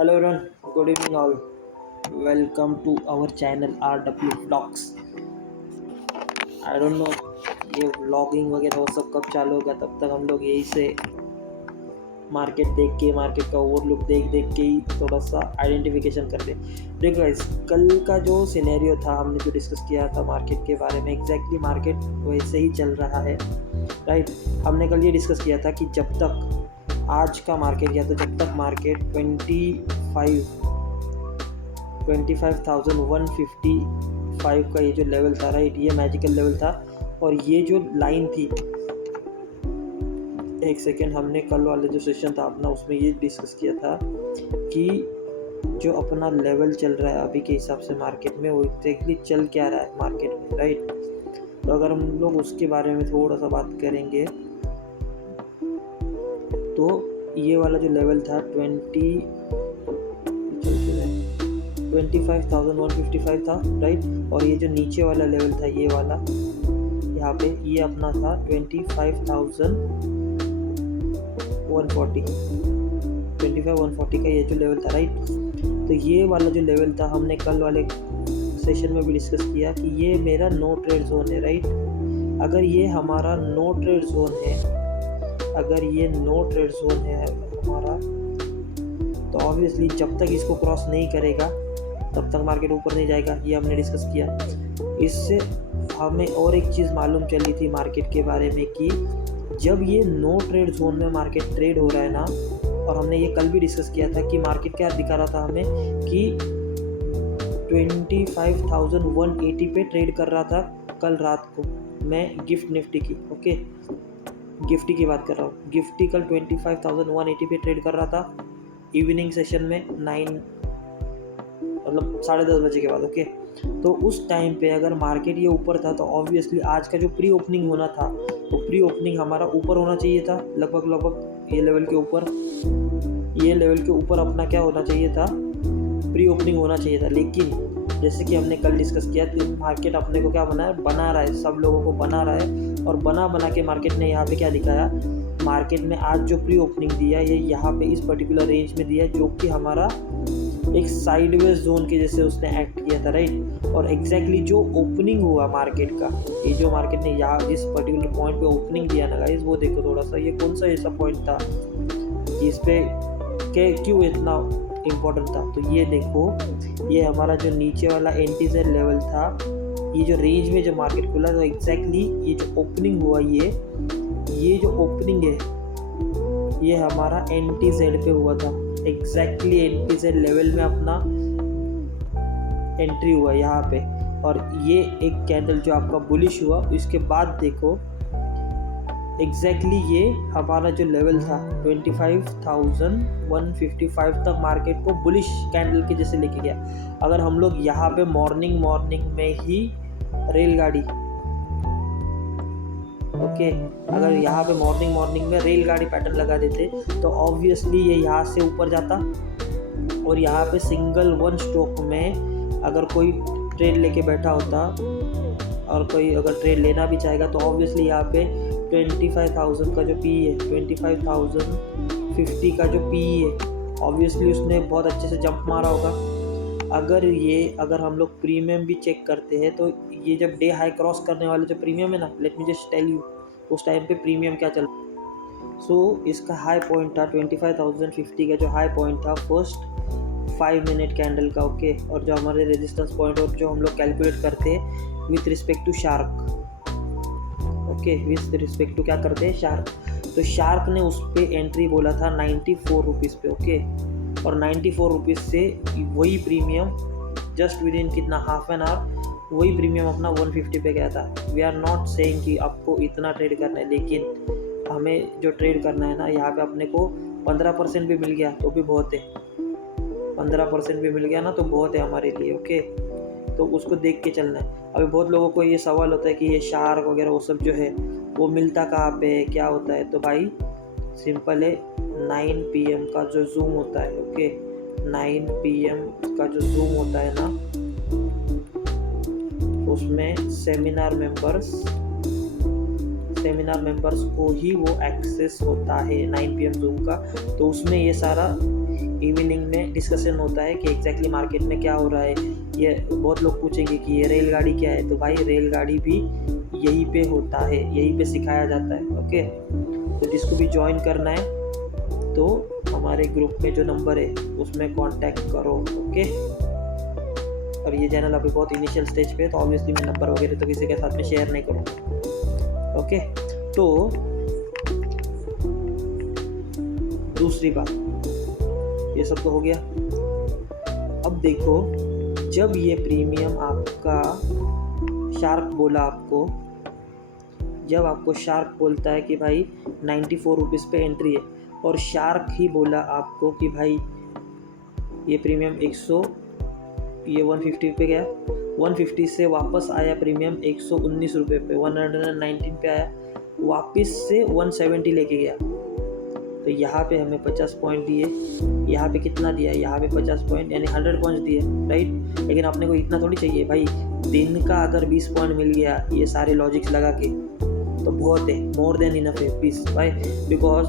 Hello everyone, good evening all. Welcome to our channel RW Vlogs. I don't know ये vlogging वगैरह वो सब कब चालू होगा, तब तक हम लोग यही से मार्केट देख के मार्केट का ओवरलुक देख देख के ही थोड़ा सा आइडेंटिफिकेशन करते हैं। देखो गाइस, कल का जो सिनेरियो था, हमने जो डिस्कस किया था मार्केट के बारे में, एग्जैक्टली मार्केट वैसे ही चल रहा है, राइट। हमने कल ये डिस्कस किया था कि जब तक आज का मार्केट या तो जब तक मार्केट 25,155 का ये जो लेवल था, राइट, ये मैजिकल लेवल था। और ये जो लाइन थी, एक सेकेंड, हमने कल वाले जो सेशन था अपना, उसमें ये डिस्कस किया था कि जो अपना लेवल चल रहा है अभी के हिसाब से मार्केट में, वो एग्जैक्टली चल क्या रहा है मार्केट में, राइट। तो अगर हम लोग उसके बारे में थोड़ा सा बात करेंगे तो ये वाला जो लेवल था 25,155 था, राइट। और ये जो नीचे वाला लेवल था, ये वाला यहाँ पे, ये अपना था 25,140 का ये जो लेवल था, राइट। तो ये वाला जो लेवल था, हमने कल वाले सेशन में भी डिस्कस किया कि ये मेरा नो ट्रेड जोन है, राइट। अगर ये हमारा नो ट्रेड जोन है, अगर ये नो ट्रेड जोन है हमारा, तो ऑब्वियसली जब तक इसको क्रॉस नहीं करेगा तब तक मार्केट ऊपर नहीं जाएगा। ये हमने डिस्कस किया। इससे हमें और एक चीज़ मालूम चली थी मार्केट के बारे में कि जब ये नो ट्रेड जोन में मार्केट ट्रेड हो रहा है ना, और हमने ये कल भी डिस्कस किया था कि मार्केट क्या दिखा रहा था हमें कि 25,180 पे ट्रेड कर रहा था कल रात को। मैं गिफ्ट निफ्टी की, ओके, गिफ्टी की बात कर रहा हूँ। गिफ्टी कल 25,180 पे ट्रेड कर रहा था इवनिंग सेशन में 10:30 बजे के बाद, ओके। तो उस टाइम पे अगर मार्केट ये ऊपर था तो ऑब्वियसली आज का जो प्री ओपनिंग होना था, वो प्री ओपनिंग हमारा ऊपर होना चाहिए था, लगभग ये लेवल के ऊपर, ये लेवल के ऊपर अपना क्या होना चाहिए था, प्री ओपनिंग होना चाहिए था। लेकिन जैसे कि हमने कल डिस्कस किया कि मार्केट अपने को क्या बना रहा है, सब लोगों को बना रहा है, और बना के मार्केट ने यहाँ पे क्या दिखाया, मार्केट में आज जो प्री ओपनिंग दिया ये यहाँ पे इस पर्टिकुलर रेंज में दिया, जो कि हमारा एक साइडवेज जोन के जैसे उसने एक्ट किया था, राइट। और एग्जैक्टली जो ओपनिंग हुआ मार्केट का, ये जो मार्केट ने यहाँ इस पर्टिकुलर पॉइंट पे ओपनिंग दिया ना गाइस, वो देखो थोड़ा सा, ये कौन सा ऐसा पॉइंट था इस पे क्यों इतना इम्पोर्टेंट था। तो ये देखो, ये हमारा जो नीचे वाला एंटीजेड लेवल था, ये जो रेंज में जो मार्केट खुला, तो एग्जैक्टली ये जो ओपनिंग हुआ, ये जो ओपनिंग है, ये हमारा एंटीजेड पे हुआ था। एग्जैक्टली एंटीजेड लेवल में अपना एंट्री हुआ यहाँ पे, और ये एक कैंडल जो आपका बुलिश हुआ, इसके बाद देखो एग्जैक्टली ये हमारा जो लेवल था 25,155 तक मार्केट को बुलिश कैंडल के जैसे लेके गया। अगर हम लोग यहाँ पे मॉर्निंग में ही रेलगाड़ी, ओके, अगर यहाँ पे मॉर्निंग में रेलगाड़ी पैटर्न लगा देते तो ऑब्वियसली ये यहाँ से ऊपर जाता, और यहाँ पे सिंगल वन स्ट्रोक में अगर कोई ट्रेड लेके बैठा होता, और कोई अगर ट्रेड लेना भी चाहेगा, तो ऑब्वियसली यहाँ पे 25,000 का जो पी है, 25,050 का जो पी है, ऑब्वियसली उसने बहुत अच्छे से जंप मारा होगा। अगर हम लोग प्रीमियम भी चेक करते हैं, तो ये जब डे हाई क्रॉस करने वाले जो प्रीमियम है ना, let me just tell you उस टाइम पे प्रीमियम क्या चल। सो इसका हाई पॉइंट था 25,050 का, जो हाई पॉइंट था फर्स्ट 5 मिनट कैंडल का, ओके। और जो हमारे रेजिस्टेंस पॉइंट और जो हम लोग कैलकुलेट करते हैं with respect to shark, okay, with respect to क्या करते हैं, शार्क। तो शार्क ने उस पर एंट्री बोला था 94 रुपीज़ पे, ओके। और 94 रुपीज़ से वही प्रीमियम जस्ट विद इन कितना, हाफ एन आवर, वही प्रीमियम अपना 150 पे गया था। वी आर नॉट सेइंग कि आपको इतना ट्रेड करना है, लेकिन हमें जो ट्रेड करना है ना, यहाँ पे अपने को 15% भी मिल गया तो भी बहुत है, 15% भी मिल गया ना तो बहुत है हमारे लिए, ओके। तो उसको देख के चलना है। अभी बहुत लोगों को ये सवाल होता है कि ये शार्क वगैरह वो सब जो है वो मिलता कहाँ पे है, क्या होता है। तो भाई सिंपल है, 9 PM का जो जूम होता है, ओके, 9 PM का जो जूम होता है ना, उसमें सेमिनार मेंबर्स को ही वो एक्सेस होता है 9 PM जूम का। तो उसमें ये सारा इवनिंग में डिस्कशन होता है कि एग्जैक्टली मार्केट में क्या हो रहा है। ये बहुत लोग पूछेंगे कि ये रेलगाड़ी क्या है, तो भाई रेलगाड़ी भी यहीं पे होता है, यहीं पे सिखाया जाता है। ओके, तो जिसको भी ज्वाइन करना है तो हमारे ग्रुप में जो नंबर है उसमें कांटेक्ट करो। ओके, और ये चैनल अभी बहुत इनिशियल स्टेज पे है, तो ऑब्वियसली मैं नंबर वगैरह तो किसी के साथ में शेयर नहीं करूँगा। ओके, तो दूसरी बात, ये सब तो हो गया। अब देखो, जब ये प्रीमियम आपका शार्क बोला आपको, जब आपको शार्क बोलता है कि भाई 94 रुपीज़ पे एंट्री है, और शार्क ही बोला आपको कि भाई ये प्रीमियम 150 पे गया, 150 से वापस आया प्रीमियम 119 रुपये पे, 119 पे आया, वापस से 170 लेके गया। तो यहाँ पे हमें 50 पॉइंट दिए, यहाँ पे कितना दिया, यहाँ पे 50 पॉइंट यानी 100 पॉइंट दिए, राइट। लेकिन अपने को इतना थोड़ी चाहिए भाई, दिन का अगर 20 पॉइंट मिल गया ये सारे लॉजिक्स लगा के तो बहुत है, मोर देन इनफ है 20 भाई। बिकॉज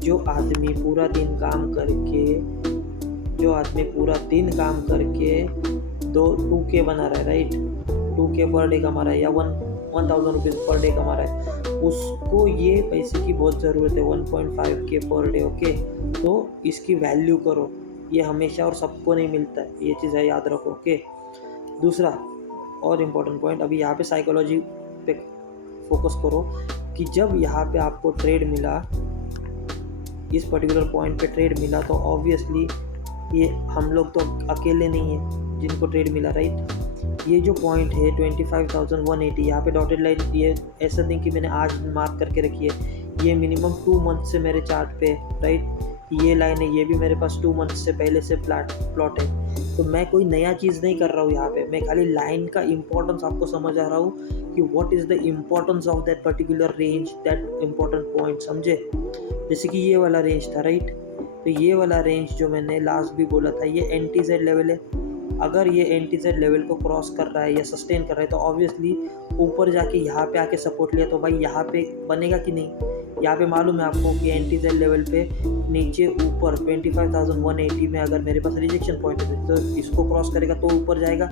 जो आदमी पूरा दिन काम करके 2K बना रहा है, राइट, 2K पर डे कमा रहा है या 1000 रुपीज़ पर डे कमा रहा है, उसको ये पैसे की बहुत ज़रूरत है, 1.5K पर डे। ओके, तो इसकी वैल्यू करो, ये हमेशा और सबको नहीं मिलता है, ये चीज़ है, याद रखो। ओके, दूसरा और इम्पोर्टेंट पॉइंट, अभी यहाँ पे साइकोलॉजी पे फोकस करो कि जब यहाँ पे आपको ट्रेड मिला, इस पर्टिकुलर पॉइंट पे ट्रेड मिला, तो ऑब्वियसली ये हम लोग तो अकेले नहीं हैं जिनको ट्रेड मिला, राइट। ये जो पॉइंट है 25,180, यहाँ पे डॉटेड लाइन, ये ऐसा नहीं कि मैंने आज मार्क करके रखी है, ये मिनिमम 2 मंथ से मेरे चार्ट पे, राइट। ये लाइन है, ये भी मेरे पास 2 मंथ से पहले से प्लॉट है, तो मैं कोई नया चीज़ नहीं कर रहा हूँ यहाँ पे, मैं खाली लाइन का इम्पोर्टेंस आपको समझ आ रहा हूँ कि what is the importance of that particular range, that important point, समझे। जैसे कि ये वाला रेंज था, राइट, तो ये वाला रेंज जो मैंने लास्ट भी बोला था, ये NTZ लेवल है। अगर ये NTZ लेवल को क्रॉस कर रहा है या सस्टेन कर रहा है, तो ऑब्वियसली ऊपर जाके यहाँ पे आके सपोर्ट लिया, तो भाई यहाँ पे बनेगा कि नहीं। यहाँ पे मालूम है आपको कि NTZ लेवल पे नीचे ऊपर 25,180 में अगर मेरे पास रिजेक्शन पॉइंट है, तो इसको क्रॉस करेगा तो ऊपर जाएगा।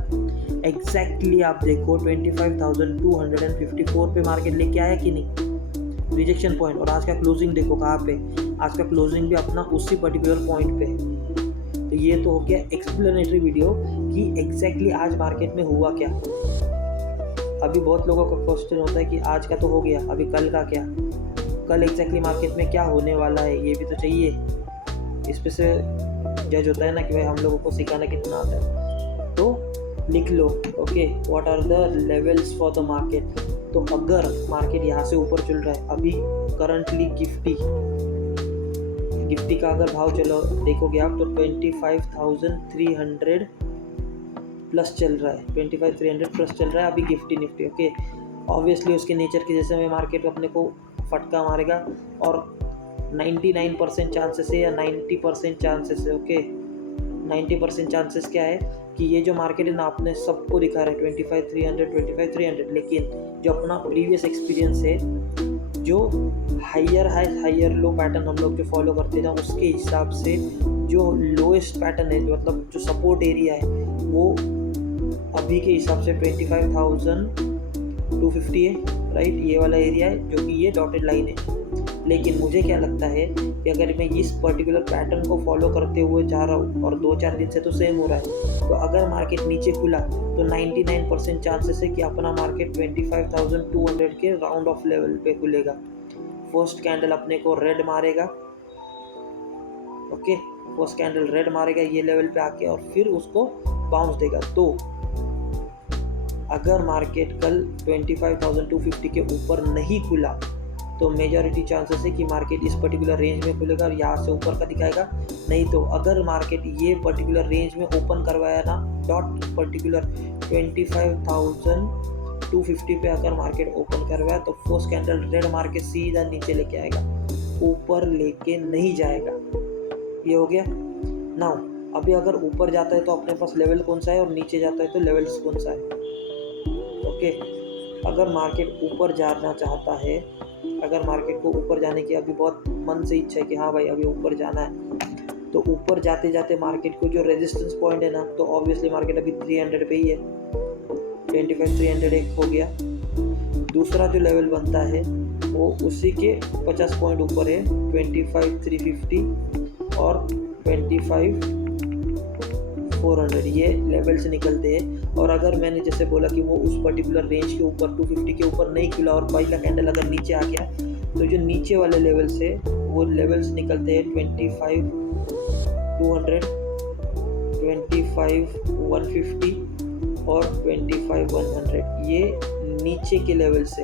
एग्जैक्टली आप देखो 25,254 पे मार्केट लेके आया कि नहीं, रिजेक्शन पॉइंट। और आज का क्लोजिंग देखो कहाँ पे, आज का क्लोजिंग भी अपना उसी पर्टिकुलर पॉइंट पे है। तो ये तो हो गया एक्सप्लेनेटरी वीडियो कि एग्जैक्टली आज मार्केट में हुआ क्या। अभी बहुत लोगों का क्वेश्चन होता है कि आज का तो हो गया, अभी कल का क्या, कल एग्जैक्टली मार्केट में क्या होने वाला है, ये भी तो चाहिए। इस पे से जज होता है ना कि भाई हम लोगों को सिखाना कितना आता है। तो लिख लो, okay, what are the levels for the market. तो अगर मार्केट यहाँ से ऊपर चल रहा है, अभी करंटली गिफ्टी का अगर भाव चलो देखोगे आप, तो 25,300 प्लस चल रहा है, 25,300 प्लस चल रहा है अभी निफ्टी। ओके, ऑब्वियसली उसके नेचर की जैसे में मार्केट अपने को फटका मारेगा, और 99% चांसेस है या 90% चांसेस है। ओके, 90% चांसेस क्या है कि ये जो मार्केट है ना, आपने सबको दिखा रहा है 25,300, लेकिन जो अपना प्रीवियस एक्सपीरियंस है, जो higher high higher low pattern हम लोग जो फॉलो करते हैं, उसके हिसाब से जो लोएस्ट पैटर्न है, मतलब जो सपोर्ट एरिया है, वो अभी के हिसाब से 25,250 है, राइट। ये वाला एरिया है जो कि ये डॉटेड लाइन है। लेकिन मुझे क्या लगता है कि अगर मैं इस पर्टिकुलर पैटर्न को फॉलो करते हुए जा रहा हूँ, और 2-4 दिन से तो सेम हो रहा है, तो अगर मार्केट नीचे खुला तो 99% चांसेस है कि अपना मार्केट 25,200 के राउंड ऑफ लेवल पे खुलेगा। फर्स्ट कैंडल अपने को रेड मारेगा, ओके, फर्स्ट कैंडल रेड मारेगा ये लेवल पे आके, और फिर उसको बाउंस देगा। तो अगर मार्केट कल 25,250 के ऊपर नहीं खुला, तो मेजॉरिटी चांसेस है कि मार्केट इस पर्टिकुलर रेंज में खुलेगा और यहाँ से ऊपर का दिखाएगा। नहीं तो अगर मार्केट ये पर्टिकुलर रेंज में ओपन करवाया ना, डॉट पर्टिकुलर 25,250 पे अगर मार्केट ओपन करवाया, तो फर्स्ट कैंडल रेड मार के सीधा नीचे लेके आएगा, ऊपर लेके नहीं जाएगा। ये हो गया। नाउ अभी अगर ऊपर जाता है तो अपने पास लेवल कौन सा है, और नीचे जाता है तो लेवल्स कौन सा है। ओके, अगर मार्केट ऊपर जाना चाहता है, अगर मार्केट को ऊपर जाने की अभी बहुत मन से इच्छा है कि हाँ भाई अभी ऊपर जाना है, तो ऊपर जाते जाते मार्केट को जो रेजिस्टेंस पॉइंट है ना, तो ऑब्वियसली मार्केट अभी 300 पे ही है, 25,300 एक हो गया। दूसरा जो लेवल बनता है वो उसी के 50 पॉइंट ऊपर है, 25,350 और 25,400, ये लेवल से निकलते हैं। और अगर मैंने जैसे बोला कि वो उस पर्टिकुलर रेंज के ऊपर 250 के ऊपर नहीं खुला और पहला कैंडल अगर नीचे आ गया, तो जो नीचे वाले लेवल से वो लेवल्स निकलते हैं 25,200, 25,150 और 25,100, ये नीचे के लेवल से,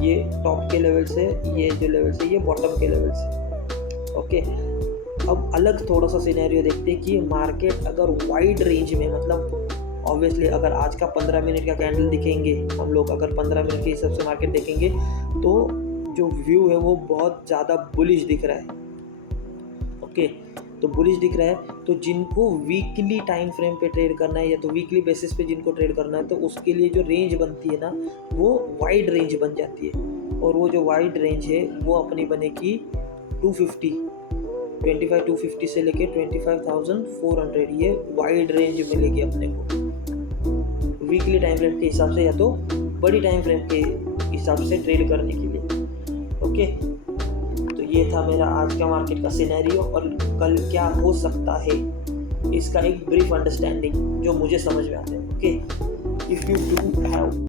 ये टॉप के लेवल से, ये जो लेवल से, ये बॉटम के लेवल से। ओके, अब अलग थोड़ा सा सिनेरियो देखते हैं कि मार्केट अगर वाइड रेंज में, मतलब ऑब्वियसली अगर आज का 15 मिनट का कैंडल दिखेंगे हम लोग, अगर 15 मिनट के हिसाब से मार्केट देखेंगे तो जो व्यू है वो बहुत ज़्यादा बुलिश दिख रहा है। ओके, तो बुलिश दिख रहा है, तो जिनको वीकली टाइम फ्रेम पे ट्रेड करना है या तो वीकली बेसिस पे जिनको ट्रेड करना है, तो उसके लिए जो रेंज बनती है ना, वो वाइड रेंज बन जाती है। और वो जो वाइड रेंज है वो अपनी बनेगी 25,250 से लेके 25,400, ये वाइड रेंज मिलेगी अपने को वीकली टाइम फ्रेम के हिसाब से या तो बड़ी टाइम फ्रेम के हिसाब से ट्रेड करने के लिए। ओके, तो ये था मेरा आज का मार्केट का सिनेरियो और कल क्या हो सकता है इसका एक ब्रीफ अंडरस्टैंडिंग जो मुझे समझ में आता है। Okay, if you do have